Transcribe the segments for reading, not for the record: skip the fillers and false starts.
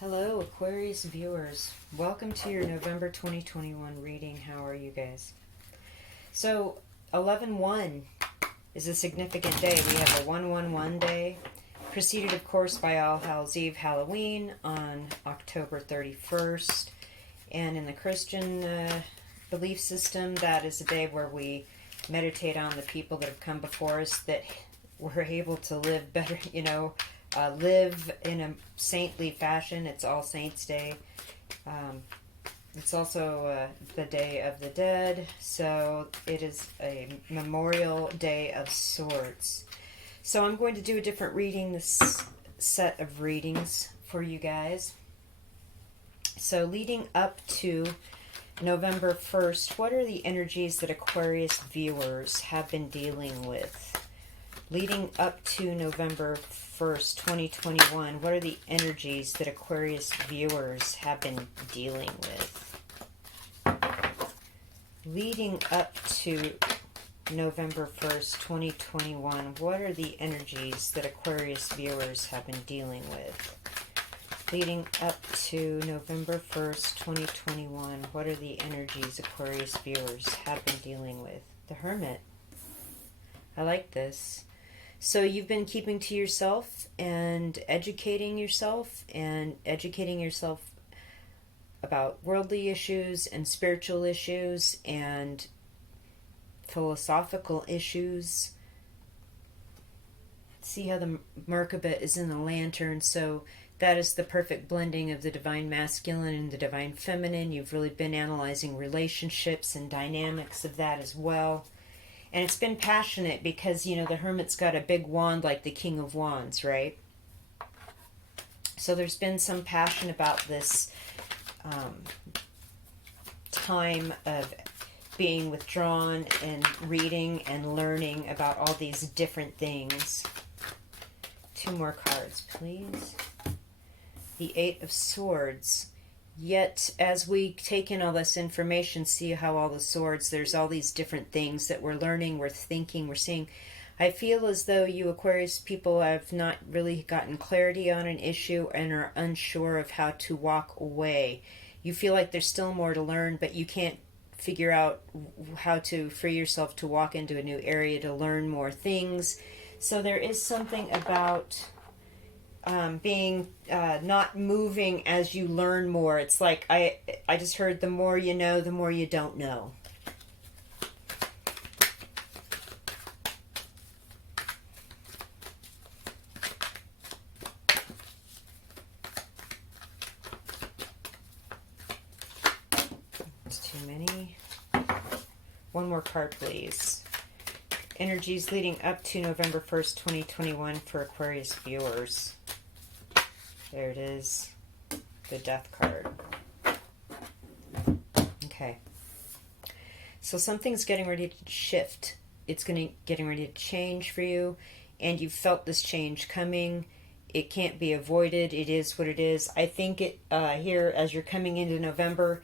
Hello, Aquarius viewers. Welcome to your November 2021 reading. How are you guys? So, 11/1 is a significant day. We have a 1/1/1 day, preceded, of course, by All Hallows Eve, Halloween, on October 31st. And in the Christian belief system, that is a day where we meditate on the people that have come before us, that were able to live better, live in a saintly fashion. It's All Saints Day. It's also the Day of the Dead, so it is a memorial day of sorts. So I'm going to do a different reading, this set of readings for you guys. So leading up to November 1st, what are the energies that Aquarius viewers have been dealing with? Leading up to November 1st, 2021, what are the energies that Aquarius viewers have been dealing with? Leading up to November 1st, 2021, what are the energies that Aquarius viewers have been dealing with? Leading up to November 1st, 2021, what are the energies Aquarius viewers have been dealing with? The Hermit. I like this. So you've been keeping to yourself and educating yourself about worldly issues and spiritual issues and philosophical issues. See how the Merkaba is in the lantern, so that is the perfect blending of the divine masculine and the divine feminine. You've really been analyzing relationships and dynamics of that as well. And it's been passionate because, the Hermit's got a big wand like the King of Wands, right? So there's been some passion about this time of being withdrawn and reading and learning about all these different things. Two more cards, please. The Eight of Swords. Yet, as we take in all this information, see how all the swords, there's all these different things that we're learning, we're thinking, we're seeing. I feel as though you Aquarius people have not really gotten clarity on an issue and are unsure of how to walk away. You feel like there's still more to learn, but you can't figure out how to free yourself to walk into a new area to learn more things. So there is something about being not moving as you learn more. It's like I just heard, the more you know, the more you don't know. It's too many. One more card, please. Energies leading up to November 1st, 2021 for Aquarius viewers. There it is, the Death card. Okay. So something's getting ready to shift. It's getting ready to change for you, and you've felt this change coming. It can't be avoided. It is what it is. I think here, as you're coming into November,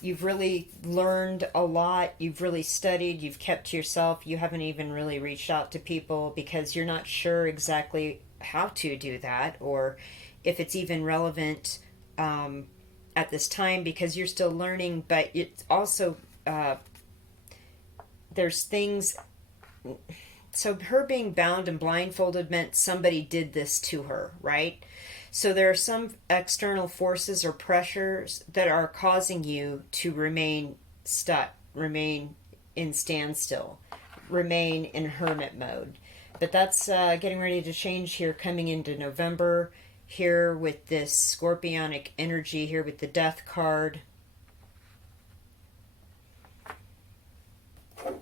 you've really learned a lot. You've really studied. You've kept to yourself. You haven't even really reached out to people because you're not sure exactly how to do that, or if it's even relevant at this time, because you're still learning. But it's also, there's things. So her being bound and blindfolded meant somebody did this to her, right? So there are some external forces or pressures that are causing you to remain stuck, remain in standstill, remain in hermit mode. But that's getting ready to change here, coming into November, here with this scorpionic energy, here with the Death card.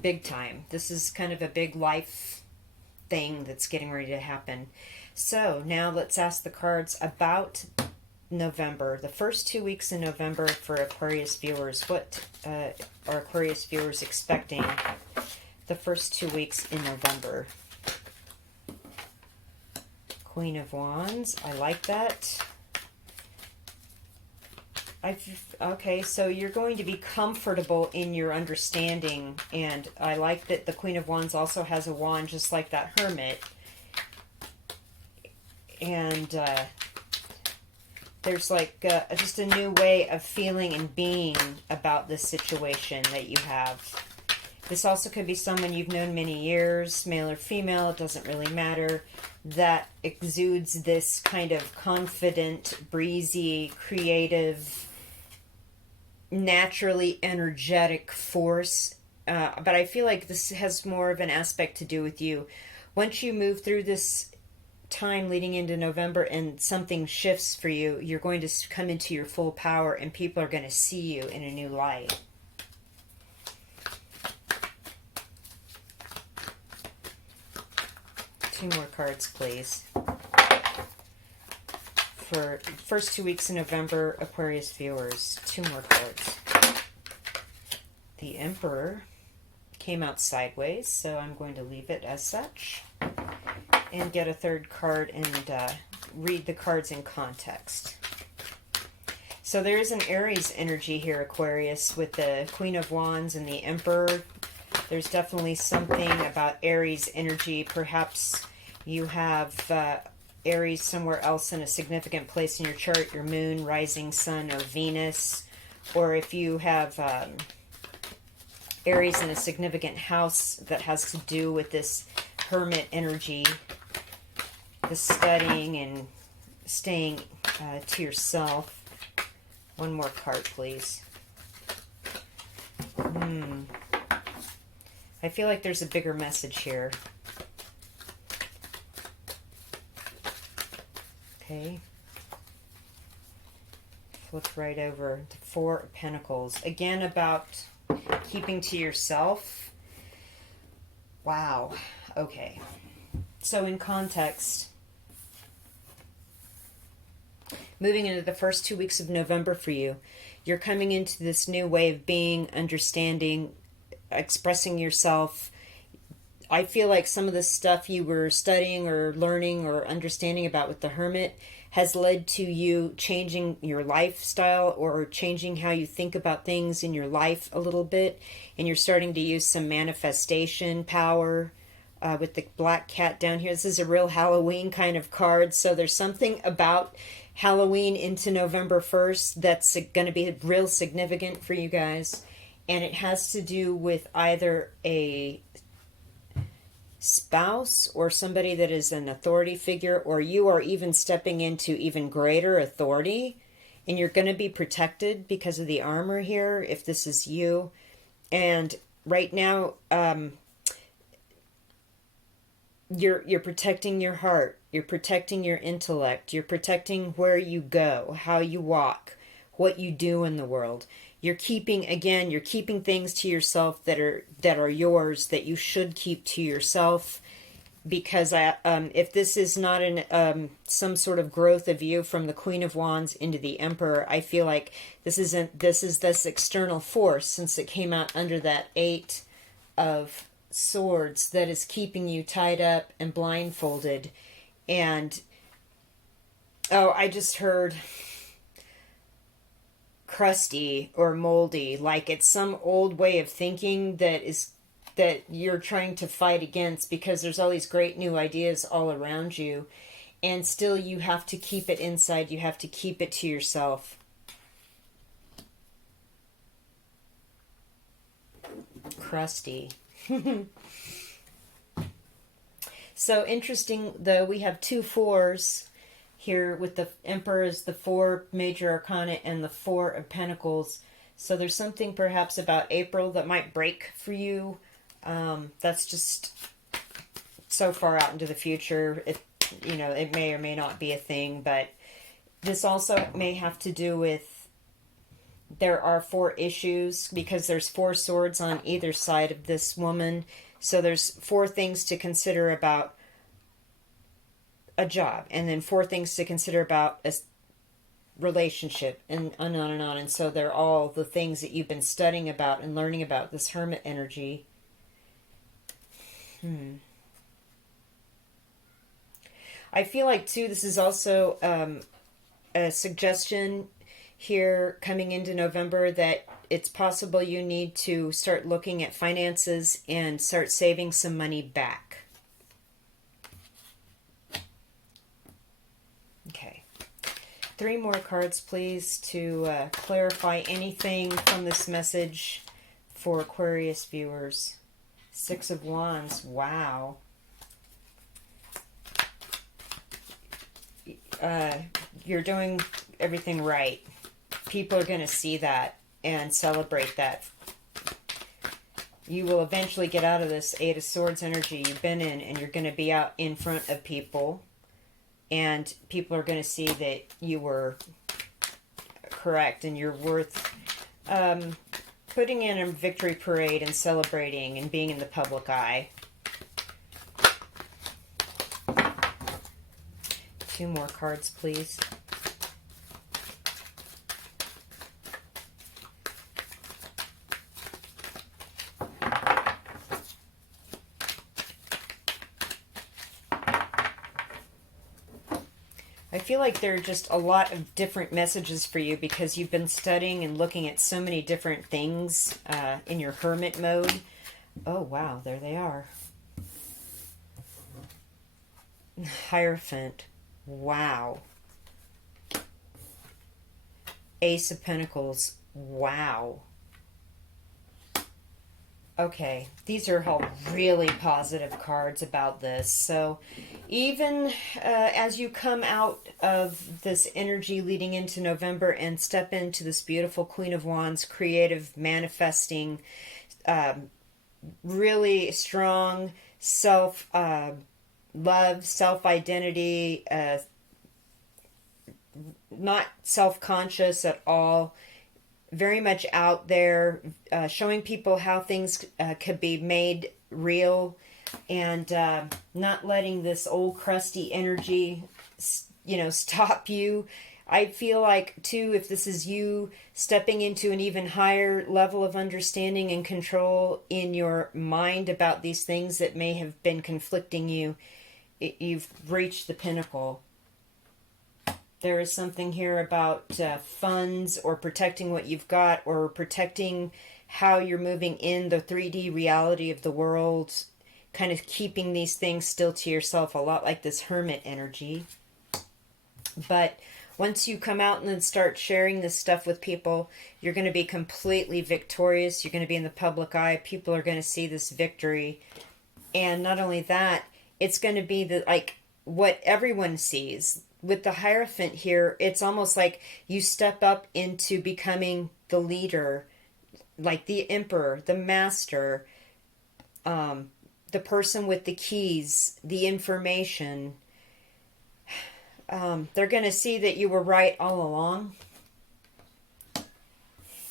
Big time. This is kind of a big life thing that's getting ready to happen. So now let's ask the cards about November. The first 2 weeks in November for Aquarius viewers. What are Aquarius viewers expecting the first 2 weeks in November? Queen of Wands. I like that. Okay, so you're going to be comfortable in your understanding, and I like that the Queen of Wands also has a wand just like that Hermit. And There's like just a new way of feeling and being about this situation that you have. This also could be someone you've known many years, male or female, it doesn't really matter, that exudes this kind of confident, breezy, creative, naturally energetic force. But I feel like this has more of an aspect to do with you. Once you move through this time leading into November and something shifts for you, you're going to come into your full power and people are going to see you in a new light. Two more cards, please. For first 2 weeks in November, Aquarius viewers, two more cards. The Emperor came out sideways, so I'm going to leave it as such. And get a third card and read the cards in context. So there is an Aries energy here, Aquarius, with the Queen of Wands and the Emperor. There's definitely something about Aries energy. Perhaps you have Aries somewhere else in a significant place in your chart, your moon, rising sun, or Venus. Or if you have Aries in a significant house that has to do with this hermit energy, the studying and staying to yourself. One more card, please. I feel like there's a bigger message here. Okay. Flip right over. The Four of Pentacles. Again, about keeping to yourself. Wow. Okay. So in context, moving into the first 2 weeks of November for you, you're coming into this new way of being, understanding, expressing yourself. I feel like some of the stuff you were studying or learning or understanding about with the Hermit has led to you changing your lifestyle or changing how you think about things in your life a little bit. And you're starting to use some manifestation power with the black cat down here. This is a real Halloween kind of card. So there's something about Halloween into November 1st that's going to be real significant for you guys. And it has to do with either a spouse or somebody that is an authority figure, or you are even stepping into even greater authority, and you're going to be protected because of the armor here if this is you. And right now you're protecting your heart, you're protecting your intellect, you're protecting where you go, how you walk, what you do in the world. You're keeping, again, you're keeping things to yourself that are yours, that you should keep to yourself, because if this is not some sort of growth of you from the Queen of Wands into the Emperor, I feel like this is this external force, since it came out under that Eight of Swords, that is keeping you tied up and blindfolded. And oh, I just heard crusty or moldy, like it's some old way of thinking that you're trying to fight against, because there's all these great new ideas all around you, and still you have to keep it inside, you have to keep it to yourself. Crusty. So interesting though, we have 2 4s here with the Emperor as the 4 major arcana and the 4 of Pentacles. So there's something perhaps about April that might break for you. That's just so far out into the future. It may or may not be a thing, but this also may have to do with, there are 4 issues, because there's 4 swords on either side of this woman. So there's 4 things to consider about a job, and then 4 things to consider about a relationship, and on and on and on. And so they're all the things that you've been studying about and learning about, this Hermit energy. I feel like too, this is also a suggestion here coming into November, that it's possible you need to start looking at finances and start saving some money back. Okay. 3 more cards, please, to clarify anything from this message for Aquarius viewers. 6 of Wands. Wow. You're doing everything right. People are going to see that and celebrate that. You will eventually get out of this 8 of Swords energy you've been in, and you're going to be out in front of people. And people are going to see that you were correct and you're worth putting in a victory parade and celebrating and being in the public eye. 2 more cards, please. I feel like there are just a lot of different messages for you because you've been studying and looking at so many different things in your hermit mode. Oh, wow, there they are. Hierophant. Wow. Ace of Pentacles. Wow. Okay, these are all really positive cards about this. So even as you come out of this energy leading into November and step into this beautiful Queen of Wands, creative, manifesting, really strong self-love, self-identity, not self-conscious at all, very much out there, showing people how things could be made real, and not letting this old crusty energy, stop you. I feel like, too, if this is you stepping into an even higher level of understanding and control in your mind about these things that may have been conflicting you, you've reached the pinnacle. There is something here about funds or protecting what you've got or protecting how you're moving in the 3D reality of the world, kind of keeping these things still to yourself, a lot like this hermit energy. But once you come out and then start sharing this stuff with people, you're going to be completely victorious. You're going to be in the public eye. People are going to see this victory. And not only that, it's going to be what everyone sees. With the Hierophant here, it's almost like you step up into becoming the leader, like the emperor, the master, the person with the keys, the information. They're going to see that you were right all along.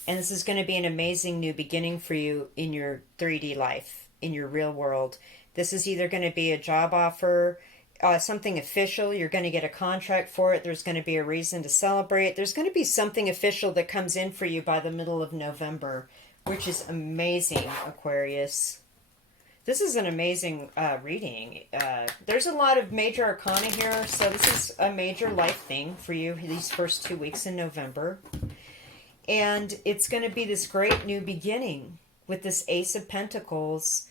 And this is going to be an amazing new beginning for you in your 3D life, in your real world. This is either going to be a job offer, something official. You're going to get a contract for it. There's going to be a reason to celebrate. There's going to be something official that comes in for you by the middle of November, which is amazing, Aquarius. This is an amazing reading. There's a lot of major arcana here, so this is a major life thing for you these first 2 weeks in November. And it's going to be this great new beginning with this Ace of Pentacles.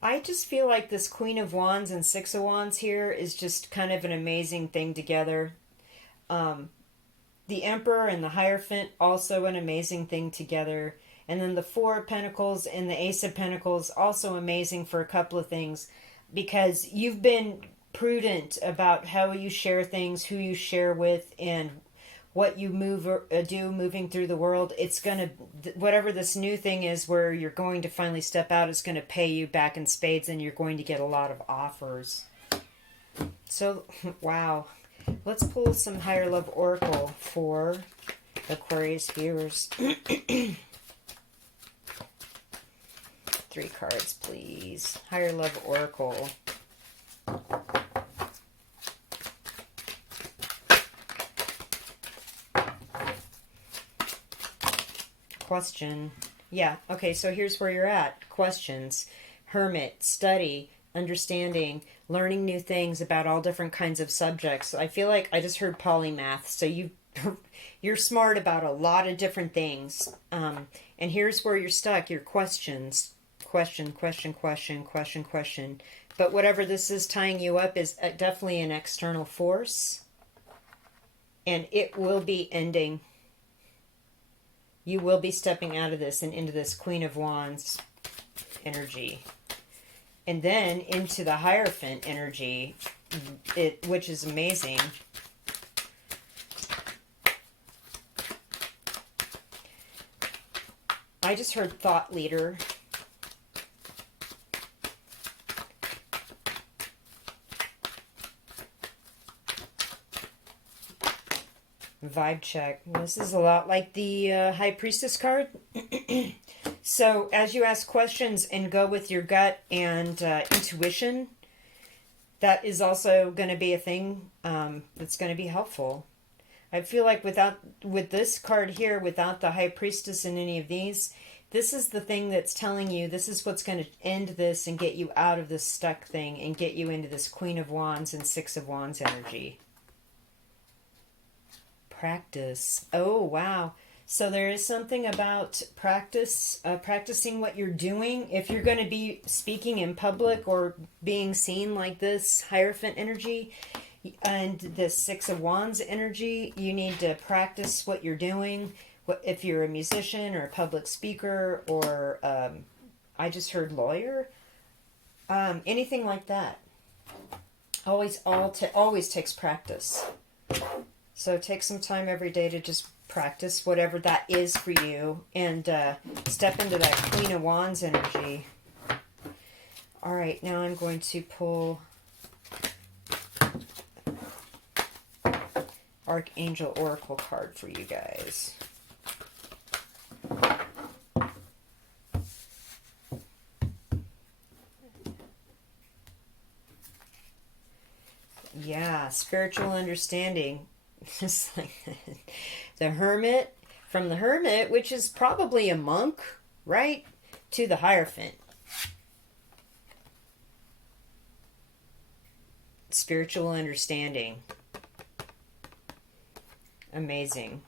I just feel like this Queen of Wands and 6 of Wands here is just kind of an amazing thing together. The Emperor and the Hierophant, also an amazing thing together. And then the 4 of Pentacles and the Ace of Pentacles, also amazing for a couple of things. Because you've been prudent about how you share things, who you share with, and what you do moving through the world. It's going to, whatever this new thing is where you're going to finally step out, is going to pay you back in spades, and you're going to get a lot of offers. So, wow. Let's pull some Higher Love Oracle for Aquarius viewers. 3 cards, please. Higher Love Oracle. Question. Yeah, okay, so here's where you're at. Questions. Hermit, study, understanding, learning new things about all different kinds of subjects. I feel like I just heard polymath, so you You're smart about a lot of different things. And here's where you're stuck. Your questions. Question, question, question, question, question. But whatever this is tying you up is definitely an external force. And it will be ending. You will be stepping out of this and into this Queen of Wands energy. And then into the Hierophant energy, which is amazing. I just heard thought leader. Vibe check. This is a lot like the High Priestess card. So as you ask questions and go with your gut and intuition, that is also going to be a thing that's going to be helpful. I feel like with this card here, without the High Priestess in any of these, this is the thing that's telling you this is what's going to end this and get you out of this stuck thing and get you into this Queen of Wands and Six of Wands energy. Practice. Oh, wow. So there is something about practicing what you're doing. If you're going to be speaking in public or being seen like this Hierophant energy and this Six of Wands energy, you need to practice what you're doing. If you're a musician or a public speaker or I just heard lawyer, anything like that. Always takes practice. So take some time every day to just practice whatever that is for you and step into that Queen of Wands energy. All right, now I'm going to pull Archangel Oracle card for you guys. Yeah, spiritual understanding. Just like the Hermit, from the Hermit, which is probably a monk, right, to the Hierophant. Spiritual understanding. Amazing.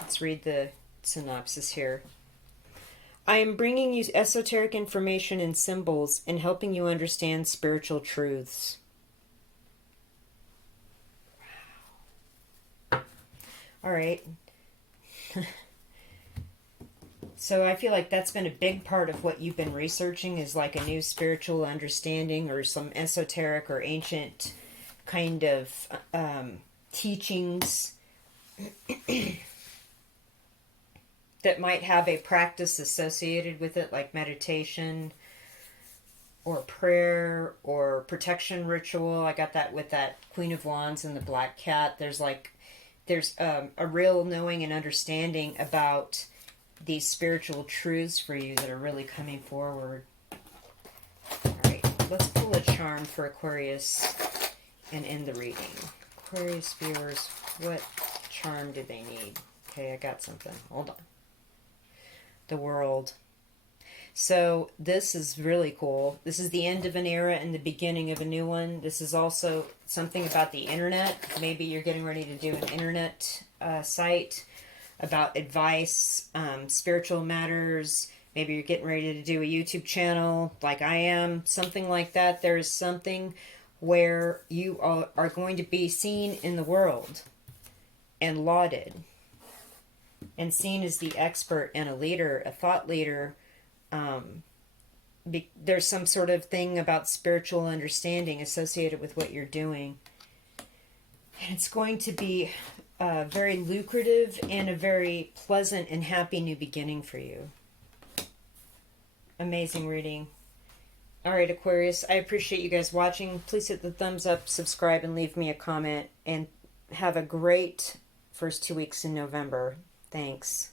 Let's read the synopsis here. I am bringing you esoteric information and symbols and helping you understand spiritual truths. All right. So I feel like that's been a big part of what you've been researching is like a new spiritual understanding or some esoteric or ancient kind of teachings that might have a practice associated with it, like meditation or prayer or protection ritual. I got that with that Queen of Wands and the Black Cat. There's a real knowing and understanding about these spiritual truths for you that are really coming forward. All right, let's pull a charm for Aquarius and end the reading. Aquarius viewers, what charm do they need? Okay, I got something. Hold on. The World. So this is really cool. This is the end of an era and the beginning of a new one. This is also something about the internet. Maybe you're getting ready to do an internet site about advice, spiritual matters. Maybe you're getting ready to do a YouTube channel like I am, something like that. There is something where you are going to be seen in the world and lauded and seen as the expert and a leader, a thought leader. There's some sort of thing about spiritual understanding associated with what you're doing. And it's going to be very lucrative and a very pleasant and happy new beginning for you. Amazing reading. All right, Aquarius, I appreciate you guys watching. Please hit the thumbs up, subscribe, and leave me a comment. And have a great first 2 weeks in November. Thanks.